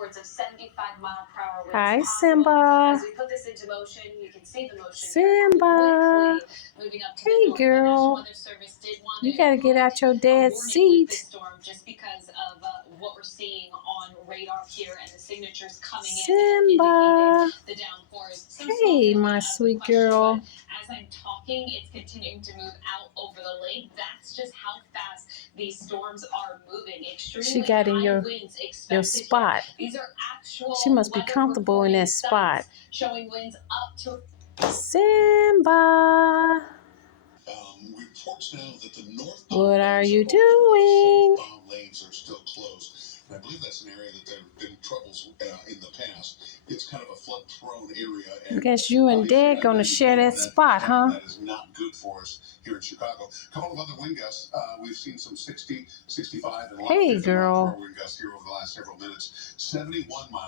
upwards of 75-mile-per-hour winds. Hi, Possible. Simba. As we put this into motion, you can see the motion Simba. quickly moving up to Hey, the north. girl. The National Weather Service did want You gotta get out your dad's seat. with this storm just because of what we're seeing on radar here and the signatures coming Simba. in the downpours. Hey, my sweet girl. As I'm talking, it's continuing to move out over the lake. That's just how fast these storms are moving. She got in your spot. These are actual. She must be comfortable in that spot. Showing winds up to Simba. Reports now that the north What are you doing? lanes are still closed. And I believe that's an area that there have been troubles in the past. It's kind of a flood-prone area. I guess you and Dad gonna share that spot, huh? That is not good for us here in Chicago. A couple of other wind gusts. We've seen some 60, 65, and a lot of 50 mile per hour wind gusts here over the last several minutes. 71 mile